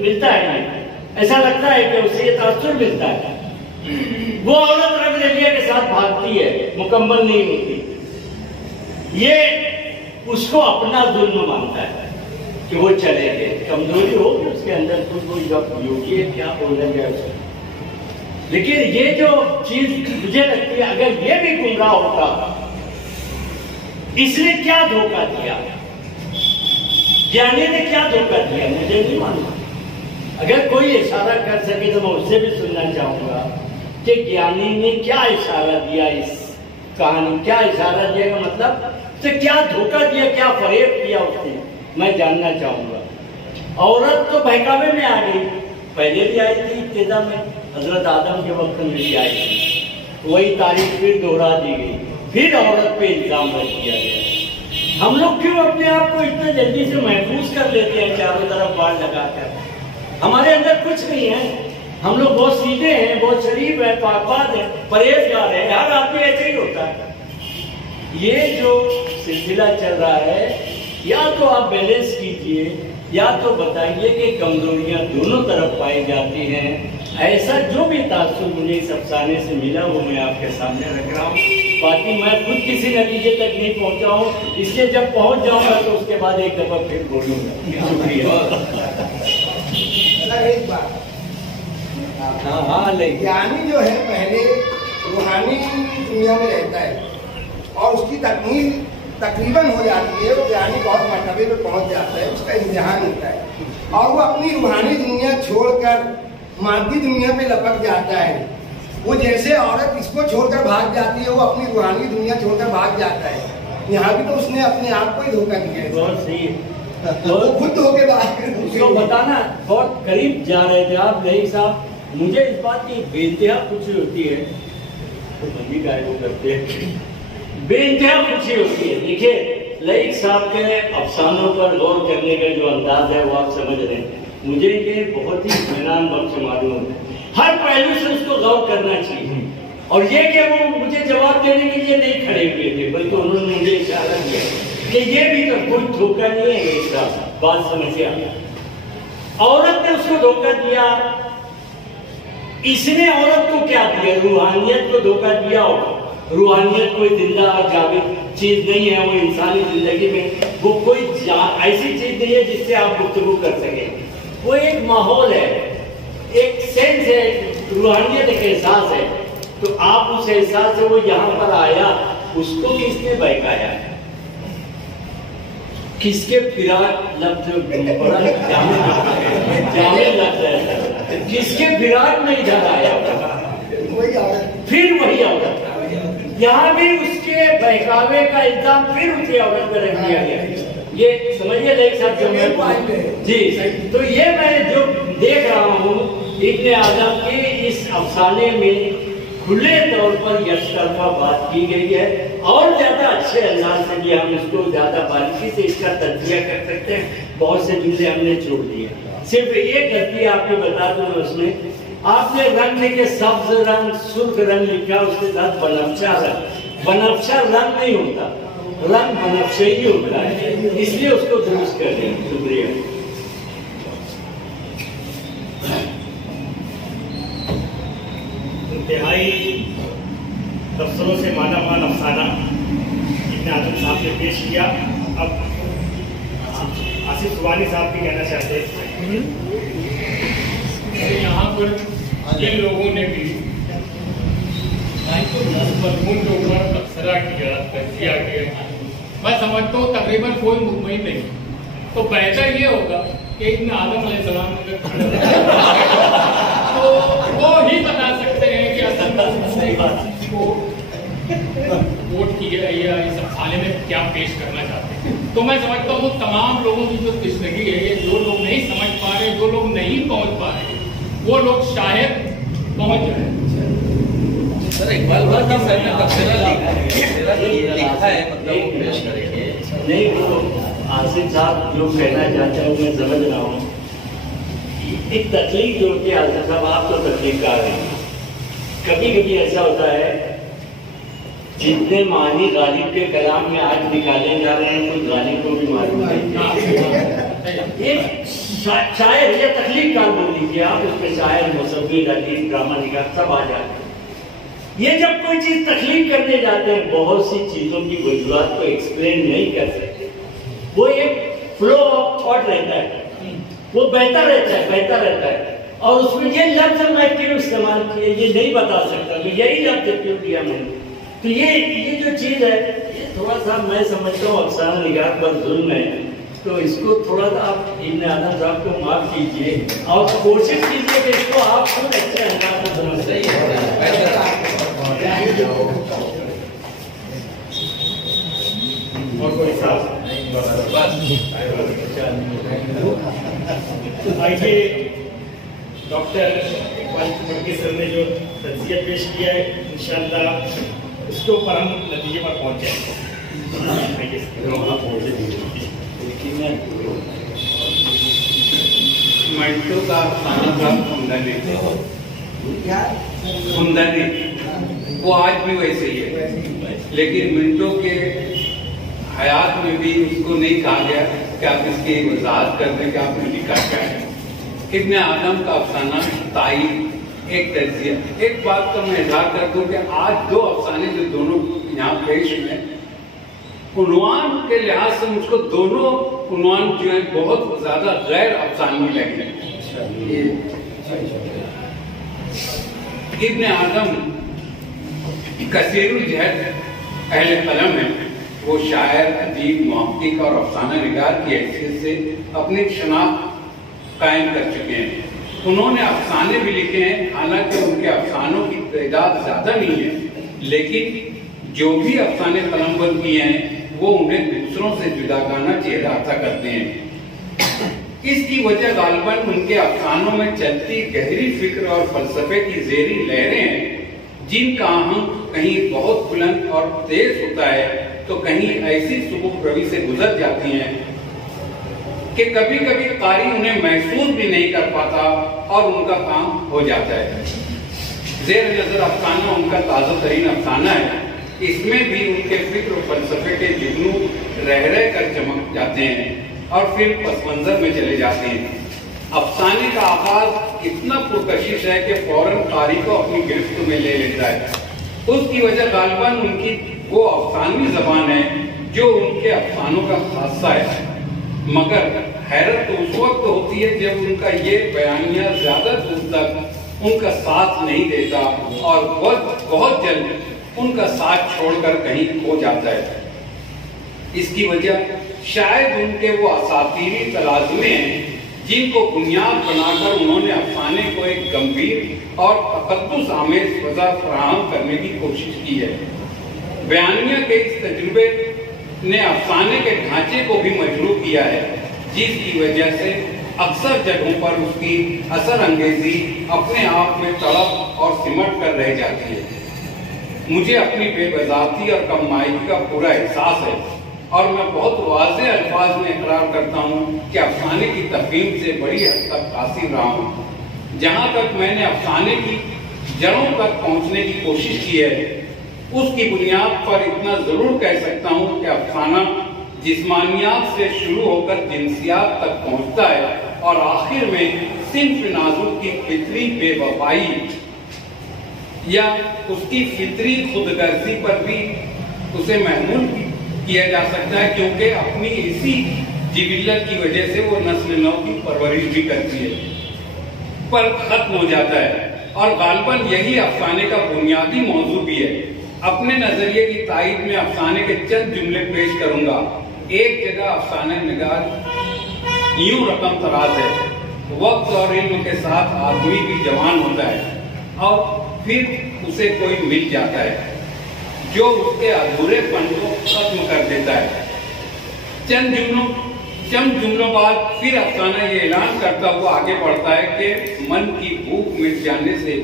मिलता है, ऐसा लगता है कि उसे ये तासुर मिलता है। वो औरत रंग रलिया के साथ भागती है, मुकम्मल नहीं होती। ये उसको अपना जुल्म मानता है कि वो चले गए, कमजोरी होगी उसके अंदर, कुछ योगी है, क्या बोलने गया। लेकिन ये जो चीज मुझे लगती है, अगर ये भी गुमराह होता, इसने क्या धोखा दिया, ज्ञानी ने क्या धोखा दिया, मुझे नहीं मालूम। अगर कोई इशारा कर सके तो मैं उससे भी सुनना चाहूंगा कि ज्ञानी ने क्या इशारा दिया, इस कहानी क्या इशारा दिया का मतलब से क्या धोखा दिया, क्या फरेब किया उसने, मैं जानना चाहूंगा। औरत तो बहकावे में आ गई, पहले भी आई थी इब्तिदा में, हजरत आदम के वक्त में भी आई थी, वही तारीख फिर दोहरा दी गई, फिर औरत पे इल्जाम रख दिया गया। हम लोग क्यों अपने आप को इतना जल्दी से महफूज कर लेते हैं, चारों तरफ बाढ़ लगाकर? हमारे अंदर कुछ नहीं है, हम लोग बहुत सीधे हैं, बहुत शरीफ है, पाकबाज है, परहेजगार है, हर आदमी ऐसे ही होता है। ये जो सिलसिला चल रहा है, या तो आप बैलेंस कीजिए या तो बताइए कि कमजोरियां दोनों तरफ पाई जाती हैं। ऐसा जो भी तासुर मुझे इस अफसाने से मिला वो मैं आपके सामने रख रहा हूँ। बाकी मैं खुद किसी नतीजे तक नहीं पहुँचा हूँ, इसलिए जब पहुँच जाऊँगा तो उसके बाद एक दफा फिर बोलूँगा। शुक्रिया। एक बात, ज्ञानी जो है पहले रूहानी दुनिया में रहता है और उसकी तकमील तकरीबन हो जाती है, वो ज्ञानी बहुत मर्तबे पे पहुंच जाता है, उसका इम्तिहान होता है और वो अपनी रूहानी दुनिया छोड़कर मादी दुनिया पे लपक जाता है। वो जैसे औरत इसको छोड़कर भाग जाती है, वो अपनी रूहानी दुनिया छोड़कर भाग जाता है। यहाँ भी तो उसने अपने आप को ही धोखा दिया है। बहुत सही है, तो खुद होके बात उसको बताना बहुत करीब जा रहे थे आप नहीं साहब। मुझे इस बात की बेइंतहा खुशी होती है, तो बंदी गाय को करते हैं, बेइंतहा खुशी होती है। देखिए लईक साहब के अफसानों पर गौर करने का जो अंदाज है वो आप समझ रहे हैं, मुझे ये बहुत ही इत्मीनान बख्श मालूम है। हर पहलू से उसको गौर करना चाहिए और ये कि वो मुझे जवाब देने के लिए नहीं खड़े हुए थे, बल्कि उन्होंने मुझे इशारा किया कि ये भी तो कोई धोखा नहीं है। लईक साहब बात समझिए, औरत ने उसको धोखा दिया, इसने औरत को क्या दिया? रूहानियत को धोखा दिया होगा। रूहानियत कोई जिंदा और जावेद चीज नहीं है, वो इंसानी जिंदगी में वो कोई ऐसी चीज नहीं है जिससे आप गुफ्तगू कर सके। वो एक माहौल है, एक सेंस है, रूहानियत एक एहसास है। तो आप उस एहसास से वो यहाँ पर आया, उसको किसने बहकाया है? किसके फिराक लफ्ज बड़ा जामे लफ्ज है, किसके फिराक में इधर आया? वही औरत, फिर वही औरत। यहाँ भी उसके बहकावे का इल्जाम फिर उसी औरत पर रख दिया गया। ये समझिए लईक साहब जो मैं जी, तो ये मैं जो देख रहा हूँ इब्ने आदम के इस अफसाने में खुले तौर पर यकतरफा बात की गई है और ज्यादा अच्छे अंदाज से भी हम इसको ज्यादा बारीकी से इसका तज्जिया कर सकते हैं। बहुत से जुमले हमने छोड़ दिए, सिर्फ एक गलती आपको बता दूं उसमें, आपने रंग लिखे सब्ज रंग, सुर्ख रंग लिखा, उसके साथ बनफशा रंग। बनफशा रंग नहीं होता, रंग बनफशा ही होता है, इसलिए उसको दुरुस्त कर दें। शुक्रिया। इंतहाई तबसरों से माला माल अफसाना इब्ने आदम साहब ने पेश किया। अब आसिफ सुबानी साहब भी कहना चाहते हैं। यहाँ पर जिन लोगों ने भी मजमून के ऊपर तबसरा किया, तजिया किया, मैं समझता हूँ तकरीबन कोई मुतमईन नहीं। तो बेहतर ये होगा कि इब्ने आदम अलैहिस्सलाम तो वो ही बता सकते हैं कि असल में को वोट किया या इस अफसाने में क्या पेश करना चाहते हैं। तो मैं समझता हूँ तमाम लोगों की जो तशनगी है, ये जो लोग नहीं समझ पा रहे, जो लोग नहीं पहुँच पा रहे, वो लोग शायद पहुँच जाए। सर इकबाल भाई का सर में तबसरा लिखा है, मतलब वो पेश करेंगे। नहीं, वो आसिफ साहब जो कहना चाहते हैं मैं समझ रहा हूँ। एक तकलीफ जो होती है आसिफ साहब, आप तो तकलीफ का रहे हैं। कभी कभी ऐसा होता है जितने मानी गालिब के कलाम में आज निकाले जा रहे हैं, कुछ गालिब को भी मालूम नहीं। एक शायर या तकलीफ का बोल लीजिए आप, उसमें शायर, मुसव्विर, अदीब, ड्रामा निगार सब आ जाते हैं। ये जब कोई चीज तकलीफ करने जाते हैं, बहुत सी चीजों की वजूहात को एक्सप्लेन नहीं कर सकते। वो एक फ्लो ऑफ थॉट रहता है, वो बहता रहता है और उसमें ये लफ्ज मैं क्यों इस्तेमाल किया ये नहीं बता सकता, तो यही लफ्ज क्यों किया मैंने। तो ये जो चीज है, ये थोड़ा सा मैं समझता हूँ अफसाना निगार पर जुल्म है तो इसको थोड़ा सा आप इब्न आदम साहब को माफ कीजिए और कोशिश कीजिए कि इसको आप खुद अच्छे अंदाज में समझते और कोई साहब आइए डॉक्टर इकबाल मटकी सर ने जो तज़किया पेश किया है इंशाअल्लाह इसके ऊपर हम नतीजे पर पहुंचे। मिंटो का खाना था सुंदरी वो आज भी वैसे ही है, लेकिन मिंटो के हयात में भी उसको नहीं कहा गया कि आप इसकी वजाहत कर दें कि आपने लिखा क्या है। इब्न आदम का अफसाना ताईद एक तज़किया। एक बात तो मैं इज़हार कर दूं कि आज दो अफसाने जो दोनों यहाँ पेश हैं, उन्वान के लिहाज से मुझको दोनों उन्वान जो है बहुत ज्यादा गैर अफसानी लगे। इब्न आदम कसीरुल जहद अहले कलम है, वो शायर, अदीब, मुहक्किक और अफसाना निगार की हैसियत से अपनी शनाख्त कायम कर चुके हैं। उन्होंने अफसाने भी लिखे हैं, हालांकि उनके अफसानों की तादाद ज्यादा नहीं है, लेकिन जो भी अफसाने कलमबंद किए हैं वो उन्हें दूसरों से जुदागाना चेहरा अता करते हैं। इसकी वजह गालिबन उनके अफसानों में चलती गहरी फिक्र और फलसफे की ज़ेरी लहरें हैं, जिनका आहंग कहीं बहुत बुलंद और तेज होता है तो कहीं ऐसी सुबह रवि से गुजर जाती हैं कि कभी कभी कारी उन्हें महसूस भी नहीं कर पाता और उनका काम हो जाता है। जेर नजर अफसाना उनका ताज़ा तरीन अफसाना है। इसमें भी उनके फिक्र और फलसफे के जुगनू रह रह कर चमक जाते हैं और फिर पसमंजर में चले जाते हैं। अफसाने का आगाज इतना पुरकशिश है कि फौरन कारी को अपनी गिरफ्त में ले लेता है। उसकी वजह गालिबन उनकी वो अफसानी जबान है जो उनके अफसानों का खासा है, मगर हैरत तो उस वक्त होती है जब उनका ये बयानिया ज्यादा दूर तक उनका साथ नहीं देता और वक्त बहुत जल्द उनका साथ छोड़कर कहीं खो जाता है। इसकी वजह शायद उनके वो असातीरी तलाज़ुमे हैं जिनको बुनियाद बनाकर उन्होंने अफसाने को एक गंभीर और तकद्दुस आमेज फजा फराहम करने की कोशिश की है। बयानिया के इस तजुर्बे ने अफसाने के ढांचे को भी मजबूत किया है, जिसकी वजह से अक्सर जगहों पर उसकी असर अंगेजी अपने आप में तड़प और सिमट कर रह जाती है। मुझे अपनी बेवजाती और कमाई का पूरा एहसास है और मैं बहुत वाज़ेह अल्फाज में इकरार करता हूँ कि अफसाने की तफहीम से बड़ी हद तक कासिर रहा हूँ। जहाँ तक मैंने अफसाने की जड़ों तक पहुँचने की कोशिश की है, उसकी बुनियाद पर इतना जरूर कह सकता हूँ कि अफसाना जिस्मानियात से शुरू होकर जिनसियात तक पहुँचता है और आखिर में सिंफ नाजुक की फितरी बेवफाई या उसकी फितरी खुदगर्जी पर भी उसे महमूल किया जा सकता है, क्योंकि अपनी इसी जिबिल्लत की वजह से वो नस्ल नौ की परवरिश भी करती है, पर खत्म हो जाता है। और गालिबन यही अफसाने का बुनियादी मौजू भी है। अपने नजरिए की तायीद में अफसाने के चंद जुमले पेश करूंगा। एक जगह अफसाने निगार यूं रकम तराज है, वक्त और इल्म के साथ आदमी भी जवान होता है और फिर उसे कोई मिल जाता है जो उसके अधूरेपन को खत्म कर देता है। चंद जुमलों बाद फिर अफसाना ये ऐलान करता हुआ आगे बढ़ता है कि मन की भूख मिट जाने से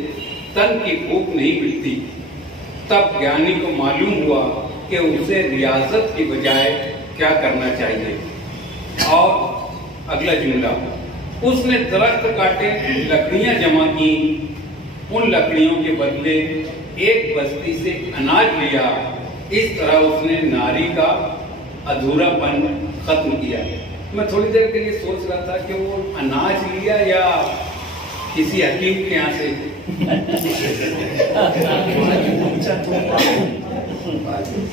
तन की भूख नहीं मिलती। तब ज्ञानी को मालूम हुआ कि उसे रियाजत की बजाय क्या करना चाहिए। और अगला जुमला, उसने दरख्त काटे, लकड़ियां जमा की, उन लकड़ियों के बदले एक बस्ती से अनाज लिया। इस तरह उसने नारी का अधूरापन खत्म किया। मैं थोड़ी देर के लिए सोच रहा था कि वो अनाज लिया या किसी हकीम के यहाँ से।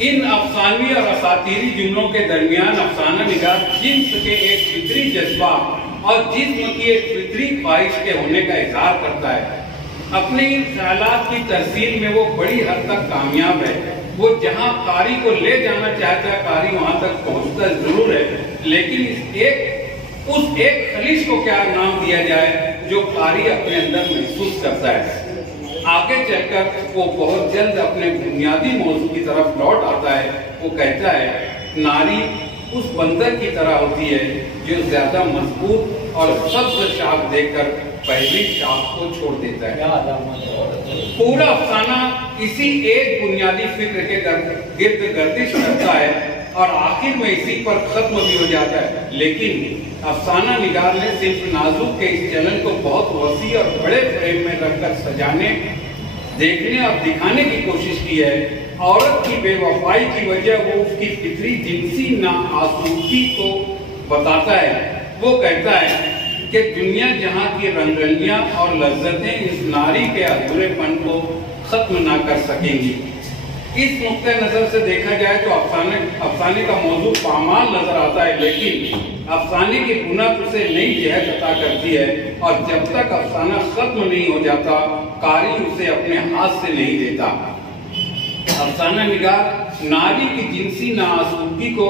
इन अफसानी और असातीरी जुमलों के दरमियान अफसाना निगार जिन्स के एक फितरी जज्बा और जिस्म की एक फितरी ख्वाहिश के होने का इजहार करता है। अपने इन ख्यालात की तरसील में वो बड़ी हद तक कामयाब है। वो जहाँ कारी को ले जाना चाहता है, कारी वहां तक पहुंचता जरूर है, लेकिन उस एक खलीज को क्या नाम दिया जाए जो कारी अपने अंदर महसूस करता है। आगे चलकर वो बहुत जल्द अपने बुनियादी मौजू की तरफ लौट आता है। वो कहता है नारी उस बंदर की तरह होती है जो ज्यादा मजबूत और सब्ज शाख देकर पहली शाख को छोड़ देता है। पूरा अफसाना इसी एक बुनियादी फिक्र के गिर्द गर्दिश करता है और आखिर में इसी पर खत्म भी हो जाता है। लेकिन अफसाना निगार ने सिर्फ नाजुक के इस चलन को बहुत वसी और बड़े फ्रेम में रखकर सजाने, देखने और दिखाने की कोशिश की है। औरत की बेवफाई की वजह वो उसकी फितरी जिनसी नाआसूगी को बताता है। वो कहता है कि दुनिया जहाँ की रंगरलियां और लज्जतें इस नारी के अधूरेपन को खत्म ना कर सकेंगी। इस नुक्ते नजर से देखा जाए तो अफसाने का मौजू पामाल नजर आता है, लेकिन अफसाने की बुनत उसे नई जहत अता करती है और जब तक अफसाना खत्म नहीं हो जाता कारी उसे अपने हाथ से नहीं देता। अफसाना निगार नारी की जिनसी नाआसूगी को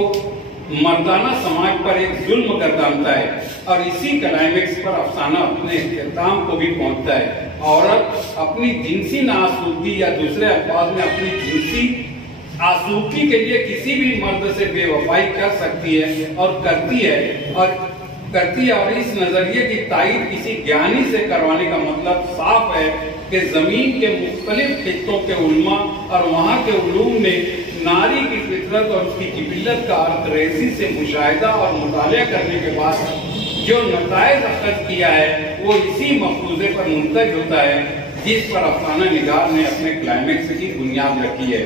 मर्दाना समाज पर एक जुल्म गर्दानता है और इसी क्लाइमेक्स पर अफसाना अपने इख्तिताम को भी पहुंचता है। औरत अपनी जिनसी नाआसूगी या दूसरे अल्फाज में अपनी जिनसी आसूगी के लिए किसी भी मर्द से बेवफाई कर सकती है और करती है और इस नजरिए की तायीद किसी ज्ञानी से करवाने का मतलब साफ है कि जमीन के मुख्तलिफ खित्तों के उलमा और वहाँ के उलूम ने नारी की फितरत और उसकी जिबिलत का अर्थ रेजी से मुशाहिदा और मुतालिया करने के बाद जो नताइज अखज़ किया है वो इसी मफरूज़े पर मुंतज होता है जिस पर अफसाना निगार ने अपने क्लाइमेक्स की बुनियाद रखी है।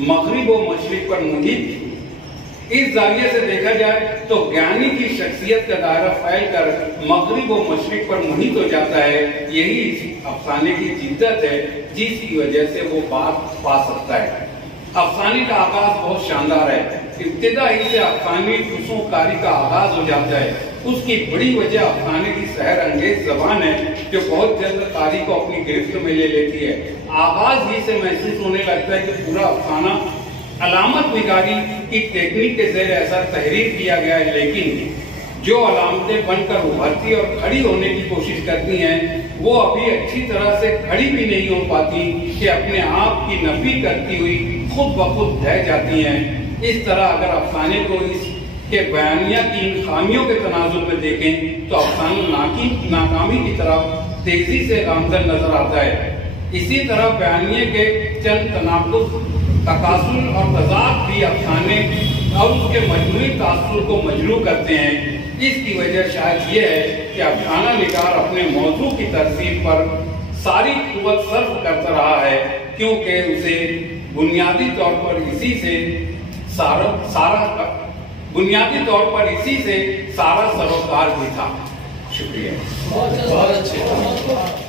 मगरिब व मशरिक पर मुहित इस जाविये से देखा जाए तो ज्ञानी की शख्सियत का दायरा फैल कर मगरिब व मशरिक पर मुहित हो जाता है। यही इस अफसाने की जिद्दत है जिसकी वजह से वो बात पा सकता है। अफसाने का आगाज बहुत शानदार है। इब्तिदा ही से अफसानी खुशोकारी का आगाज हो जाता है। उसकी बड़ी वजह अफसाने की सहर अंगेज जबान है जो बहुत जल्द कारी को अपनी गिरफ्त में ले लेती है। आगाज ही से महसूस होने लगता है कि पूरा अफसाना अलामत निगारी की टेक्निक के ज़ेर असर तहरीर किया गया है, लेकिन जो अलामतें बनकर उभरती और खड़ी होने की कोशिश करती हैं वो अभी अच्छी तरह से खड़ी भी नहीं हो पाती कि अपने आप की नफी करती हुई खुद ब खुद ढह जाती हैं। इस तरह अगर अफसाने को इसके बयानिया की इन खामियों के तनाजुर में देखें तो अफसाना नाकामी की तरफ तेजी से गामजन नजर आता है। इसी तरह बयानिए के चंद तनाकुज़, तकासुल और तज़ाद भी अफसाने और उसके मजमूई तासुर को मजरू करते हैं। इसकी वजह शायद ये है कि अफसाना निगार अपने मौजू की तरसीब पर सारी कुव्वत सर्फ करता रहा है क्योंकि उसे बुनियादी तौर पर इसी से सारा सरोकार भी था। शुक्रिया। बहुत अच्छे।